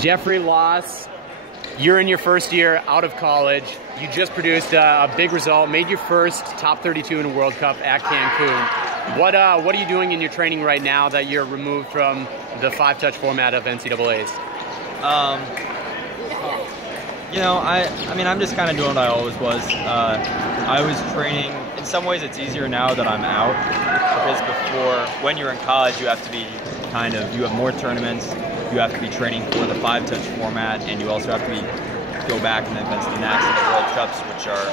Jeffrey Loss, you're in your first year out of college. You just produced a big result, made your first top 32 in a World Cup at Cancun. What are you doing in your training right now that you're removed from the 5-touch format of NCAAs? You know, I mean, I'm just kind of doing what I always was. I was training. In some ways, it's easier now that I'm out, because before, when you're in college, you have to be you have more tournaments. You have to be training for the 5-touch format, and you also have to go back and advance the NACs and the World Cups, which are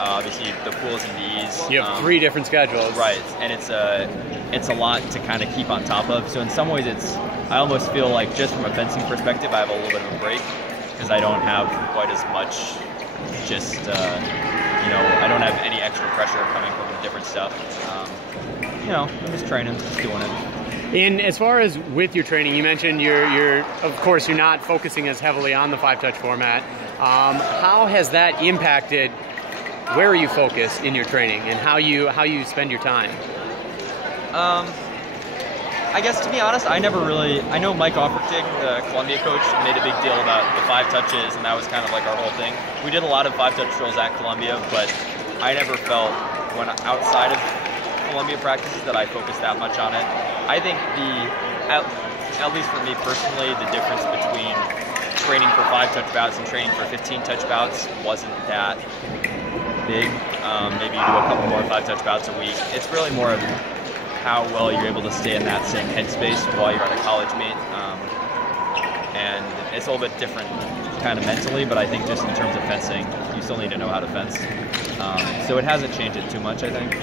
obviously the pools and Ds. You have 3 different schedules. Right, and it's a lot to kind of keep on top of. So in some ways, I almost feel like, just from a fencing perspective, I have a little bit of a break, because I don't have quite as much, you know, I don't have any extra pressure coming from different stuff. You know, I'm just training, just doing it. And as far as with your training, you mentioned of course, you're not focusing as heavily on the 5-touch format. How has that impacted where you focus in your training and how you spend your time? I guess, to be honest, I know Mike Offertig, the Columbia coach, made a big deal about the 5 touches, and that was kind of like our whole thing. We did a lot of 5-touch drills at Columbia, but I never felt, when outside of Columbia practices, that I focused that much on it. I think at least for me personally, the difference between training for 5-touch bouts and training for 15-touch bouts wasn't that big. Maybe you do a couple more 5-touch bouts a week. It's really more of how well you're able to stay in that same headspace while you're at a college meet. And it's a little bit different kind of mentally, but I think just in terms of fencing, you still need to know how to fence. So it hasn't changed it too much, I think.